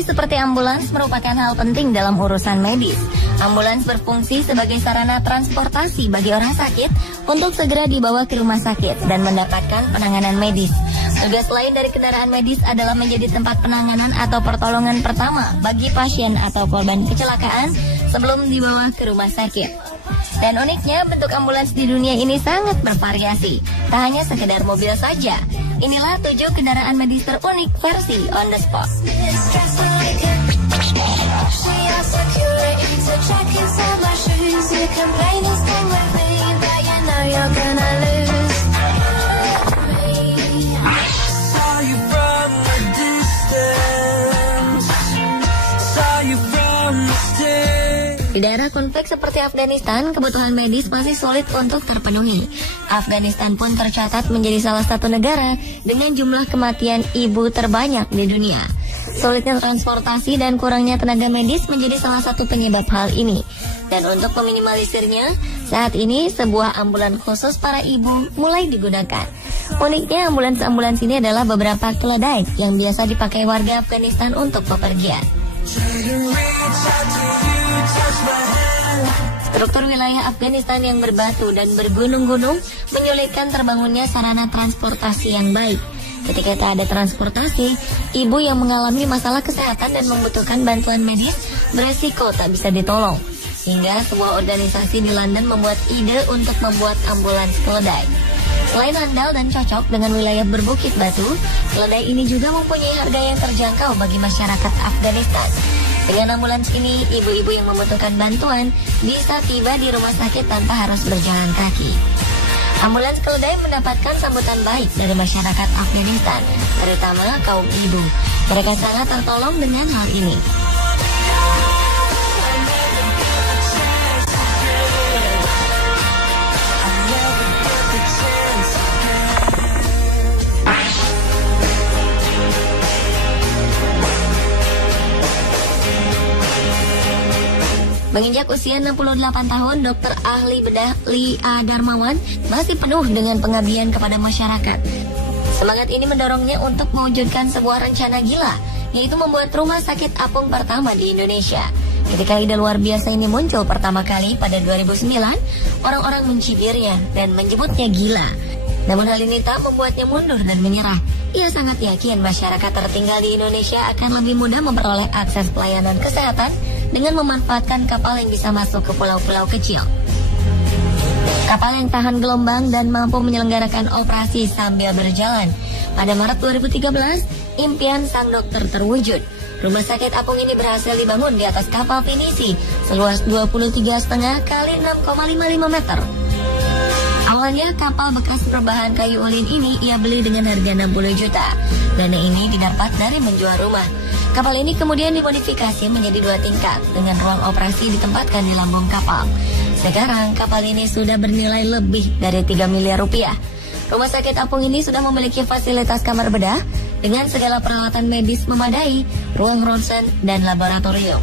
Teknologi seperti ambulans merupakan hal penting dalam urusan medis. Ambulans berfungsi sebagai sarana transportasi bagi orang sakit untuk segera dibawa ke rumah sakit dan mendapatkan penanganan medis. Tugas lain dari kendaraan medis adalah menjadi tempat penanganan atau pertolongan pertama bagi pasien atau korban kecelakaan sebelum dibawa ke rumah sakit. Dan uniknya, bentuk ambulans di dunia ini sangat bervariasi. Tak hanya sekedar mobil saja. Inilah 7 kendaraan medis terunik versi on the spot. Di daerah konflik seperti Afghanistan, kebutuhan medis masih sulit untuk terpenuhi. Afghanistan pun tercatat menjadi salah satu negara dengan jumlah kematian ibu terbanyak di dunia. Sulitnya transportasi dan kurangnya tenaga medis menjadi salah satu penyebab hal ini. Dan untuk meminimalisirnya, saat ini sebuah ambulans khusus para ibu mulai digunakan. Uniknya, ambulans-ambulans ini adalah beberapa keledai yang biasa dipakai warga Afghanistan untuk bepergian. Struktur wilayah Afghanistan yang berbatu dan bergunung-gunung menyulitkan terbangunnya sarana transportasi yang baik. Ketika tak ada transportasi, ibu yang mengalami masalah kesehatan dan membutuhkan bantuan medis beresiko tak bisa ditolong. Hingga sebuah organisasi di London membuat ide untuk membuat ambulans keledai. Selain handal dan cocok dengan wilayah berbukit batu, keledai ini juga mempunyai harga yang terjangkau bagi masyarakat Afghanistan. Dengan ambulans ini, ibu-ibu yang membutuhkan bantuan bisa tiba di rumah sakit tanpa harus berjalan kaki. Ambulans keledai mendapatkan sambutan baik dari masyarakat Afghanistan, terutama kaum ibu. Mereka sangat tertolong dengan hal ini. Menginjak usia 68 tahun, dokter ahli bedah Lia Darmawan masih penuh dengan pengabdian kepada masyarakat. Semangat ini mendorongnya untuk mewujudkan sebuah rencana gila, yaitu membuat rumah sakit apung pertama di Indonesia. Ketika ide luar biasa ini muncul pertama kali pada 2009, orang-orang mencibirnya dan menyebutnya gila. Namun hal ini tak membuatnya mundur dan menyerah. Ia sangat yakin masyarakat tertinggal di Indonesia akan lebih mudah memperoleh akses pelayanan kesehatan dengan memanfaatkan kapal yang bisa masuk ke pulau-pulau kecil. Kapal yang tahan gelombang dan mampu menyelenggarakan operasi sambil berjalan. Pada Maret 2013, impian sang dokter terwujud. Rumah sakit apung ini berhasil dibangun di atas kapal pinisi seluas 23,5 kali 6,55 meter. Awalnya kapal bekas berbahan kayu ulin ini ia beli dengan harga 60 juta. Dana ini didapat dari menjual rumah. Kapal ini kemudian dimodifikasi menjadi 2 tingkat dengan ruang operasi ditempatkan di lambung kapal. Sekarang kapal ini sudah bernilai lebih dari 3 miliar rupiah. Rumah sakit apung ini sudah memiliki fasilitas kamar bedah dengan segala peralatan medis memadai, ruang ronsen dan laboratorium.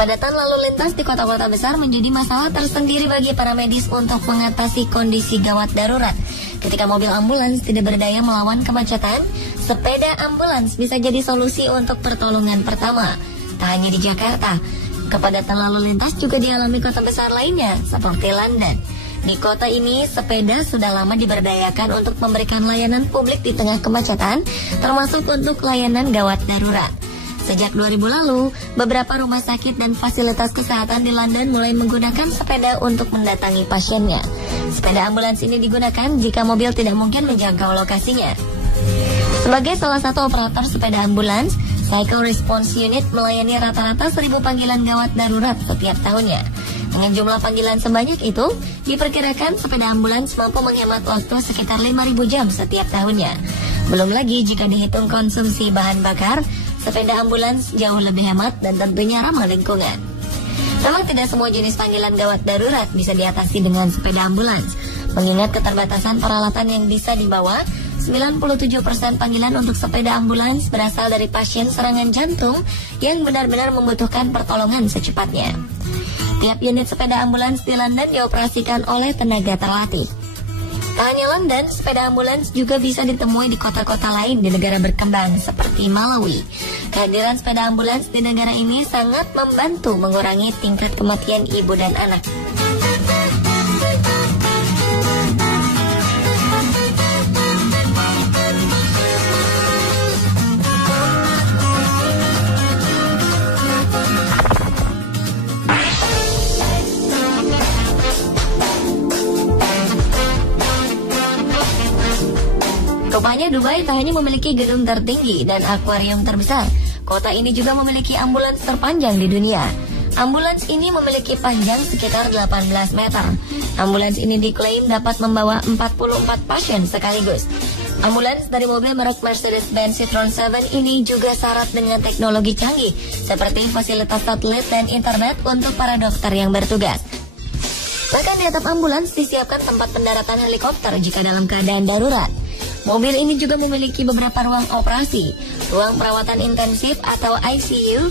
Kepadatan lalu lintas di kota-kota besar menjadi masalah tersendiri bagi para medis untuk mengatasi kondisi gawat darurat. Ketika mobil ambulans tidak berdaya melawan kemacetan, sepeda ambulans bisa jadi solusi untuk pertolongan pertama. Tak hanya di Jakarta, kepadatan lalu lintas juga dialami kota besar lainnya, seperti London. Di kota ini, sepeda sudah lama diberdayakan untuk memberikan layanan publik di tengah kemacetan, termasuk untuk layanan gawat darurat. Sejak 2000 lalu, beberapa rumah sakit dan fasilitas kesehatan di London mulai menggunakan sepeda untuk mendatangi pasiennya. Sepeda ambulans ini digunakan jika mobil tidak mungkin menjangkau lokasinya. Sebagai salah satu operator sepeda ambulans, Cycle Response Unit melayani rata-rata 1.000 panggilan gawat darurat setiap tahunnya. Dengan jumlah panggilan sebanyak itu, diperkirakan sepeda ambulans mampu menghemat waktu sekitar 5.000 jam setiap tahunnya. Belum lagi jika dihitung konsumsi bahan bakar, sepeda ambulans jauh lebih hemat dan tentunya ramah lingkungan. Memang tidak semua jenis panggilan gawat darurat bisa diatasi dengan sepeda ambulans. Mengingat keterbatasan peralatan yang bisa dibawa, 97% panggilan untuk sepeda ambulans berasal dari pasien serangan jantung yang benar-benar membutuhkan pertolongan secepatnya. Tiap unit sepeda ambulans di London dioperasikan oleh tenaga terlatih. Tak hanya London, sepeda ambulans juga bisa ditemui di kota-kota lain di negara berkembang seperti Malawi. Kehadiran sepeda ambulans di negara ini sangat membantu mengurangi tingkat kematian ibu dan anak. Rupanya Dubai tak hanya memiliki gedung tertinggi dan akuarium terbesar, kota ini juga memiliki ambulans terpanjang di dunia. Ambulans ini memiliki panjang sekitar 18 meter. Ambulans ini diklaim dapat membawa 44 pasien sekaligus. Ambulans dari mobil merek Mercedes-Benz Citroen 7 ini juga syarat dengan teknologi canggih, seperti fasilitas satelit dan internet untuk para dokter yang bertugas. Bahkan di atap ambulans disiapkan tempat pendaratan helikopter jika dalam keadaan darurat. Mobil ini juga memiliki beberapa ruang operasi, ruang perawatan intensif atau ICU,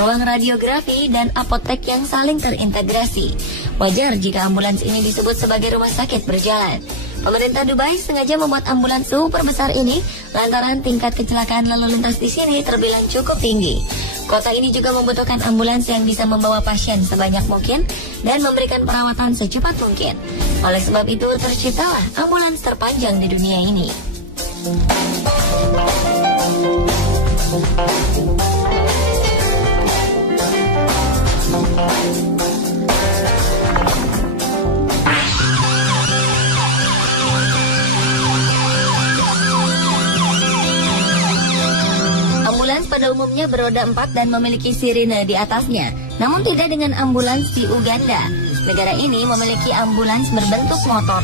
ruang radiografi, dan apotek yang saling terintegrasi. Wajar jika ambulans ini disebut sebagai rumah sakit berjalan. Pemerintah Dubai sengaja membuat ambulans super besar ini lantaran tingkat kecelakaan lalu lintas di sini terbilang cukup tinggi. Kota ini juga membutuhkan ambulans yang bisa membawa pasien sebanyak mungkin dan memberikan perawatan secepat mungkin. Oleh sebab itu terciptalah ambulans terpanjang di dunia ini. Ambulans pada umumnya beroda 4 dan memiliki sirine di atasnya. Namun tidak dengan ambulans di Uganda. Negara ini memiliki ambulans berbentuk motor.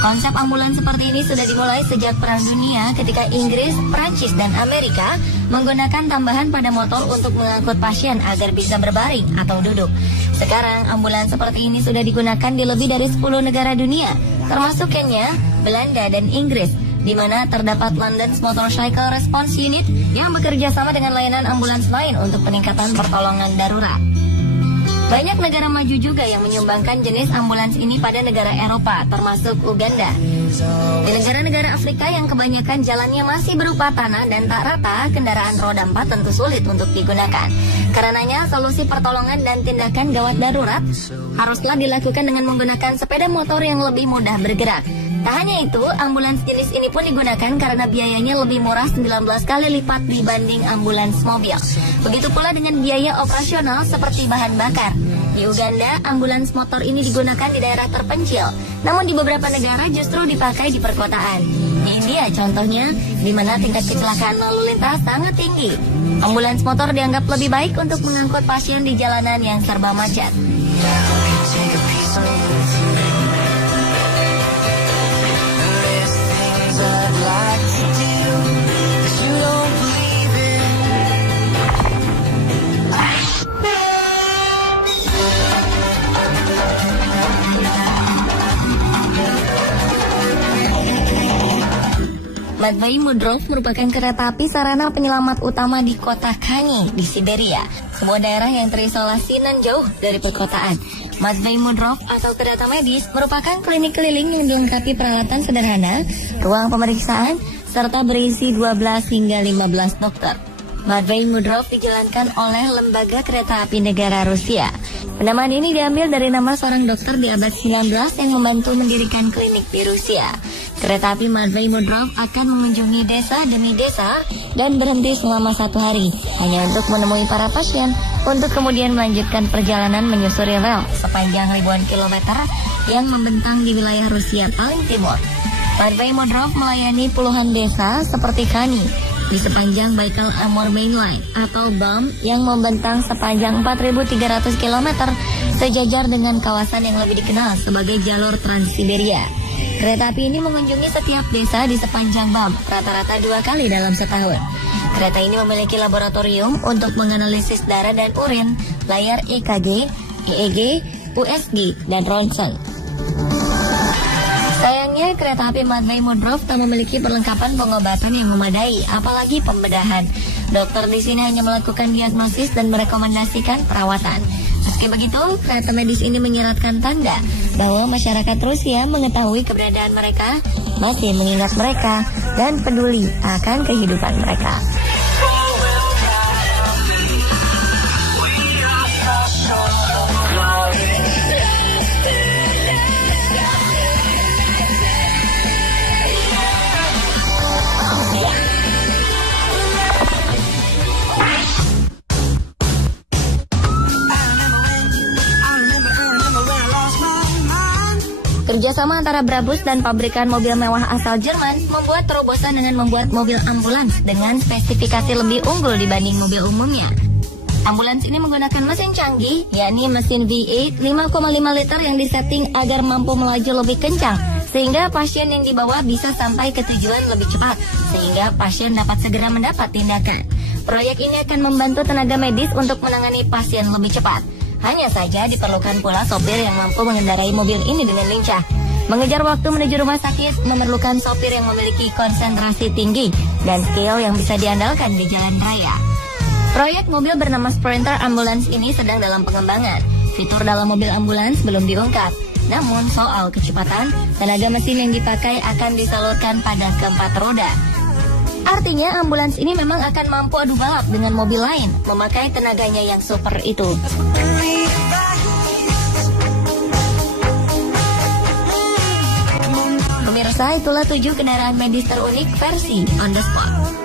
Konsep ambulans seperti ini sudah dimulai sejak Perang Dunia ketika Inggris, Prancis, dan Amerika menggunakan tambahan pada motor untuk mengangkut pasien agar bisa berbaring atau duduk. Sekarang ambulans seperti ini sudah digunakan di lebih dari 10 negara dunia, termasuk Kenya, Belanda, dan Inggris, di mana terdapat London's Motorcycle Response Unit yang bekerja sama dengan layanan ambulans lain untuk peningkatan pertolongan darurat. Banyak negara maju juga yang menyumbangkan jenis ambulans ini pada negara Eropa, termasuk Uganda. Di negara-negara Afrika yang kebanyakan jalannya masih berupa tanah dan tak rata, kendaraan roda 4 tentu sulit untuk digunakan. Karenanya, solusi pertolongan dan tindakan gawat darurat haruslah dilakukan dengan menggunakan sepeda motor yang lebih mudah bergerak. Tak hanya itu, ambulans jenis ini pun digunakan karena biayanya lebih murah 19 kali lipat dibanding ambulans mobil. Begitu pula dengan biaya operasional seperti bahan bakar. Di Uganda, ambulans motor ini digunakan di daerah terpencil, namun di beberapa negara justru dipakai di perkotaan. Di India contohnya, di mana tingkat kecelakaan lalu lintas sangat tinggi. Ambulans motor dianggap lebih baik untuk mengangkut pasien di jalanan yang serba macet. Matvei Mudrov merupakan kereta api sarana penyelamat utama di kota Kani di Siberia, sebuah daerah yang terisolasi dan jauh dari perkotaan. Matvei Mudrov atau kereta medis merupakan klinik keliling yang dilengkapi peralatan sederhana, ruang pemeriksaan, serta berisi 12 hingga 15 dokter. Matvei Mudrov dijalankan oleh Lembaga Kereta Api Negara Rusia. Penamaan ini diambil dari nama seorang dokter di abad 19 yang membantu mendirikan klinik di Rusia. Kereta api Matvei Mudrov akan mengunjungi desa demi desa dan berhenti selama 1 hari, hanya untuk menemui para pasien, untuk kemudian melanjutkan perjalanan menyusuri rel sepanjang ribuan kilometer yang membentang di wilayah Rusia paling timur. Matvei Mudrov melayani puluhan desa seperti Kani di sepanjang Baikal-Amur Main Line atau BAM yang membentang sepanjang 4.300 km sejajar dengan kawasan yang lebih dikenal sebagai jalur Trans-Siberia. Kereta api ini mengunjungi setiap desa di sepanjang BAM rata-rata 2 kali dalam setahun. Kereta ini memiliki laboratorium untuk menganalisis darah dan urin, layar EKG, EEG, USG, dan ronsen. Sayangnya kereta kereta api Matvei Mudrov tak memiliki perlengkapan pengobatan yang memadai, apalagi pembedahan. Dokter di sini hanya melakukan diagnosis dan merekomendasikan perawatan. Meski begitu, kereta medis ini menyiratkan tanda bahwa masyarakat Rusia mengetahui keberadaan mereka, masih mengingat mereka, dan peduli akan kehidupan mereka. Kerjasama antara Brabus dan pabrikan mobil mewah asal Jerman membuat terobosan dengan membuat mobil ambulans dengan spesifikasi lebih unggul dibanding mobil umumnya. Ambulans ini menggunakan mesin canggih, yakni mesin V8 5,5 liter yang disetting agar mampu melaju lebih kencang, sehingga pasien yang dibawa bisa sampai ke tujuan lebih cepat, sehingga pasien dapat segera mendapat tindakan. Proyek ini akan membantu tenaga medis untuk menangani pasien lebih cepat. Hanya saja diperlukan pula sopir yang mampu mengendarai mobil ini dengan lincah. Mengejar waktu menuju rumah sakit memerlukan sopir yang memiliki konsentrasi tinggi dan skill yang bisa diandalkan di jalan raya. Proyek mobil bernama Sprinter Ambulance ini sedang dalam pengembangan. Fitur dalam mobil ambulans belum diungkap. Namun soal kecepatan, tenaga mesin yang dipakai akan disalurkan pada keempat roda. Artinya ambulans ini memang akan mampu adu balap dengan mobil lain, memakai tenaganya yang super itu. Pemirsa, itulah 7 kendaraan medis terunik versi On The Spot.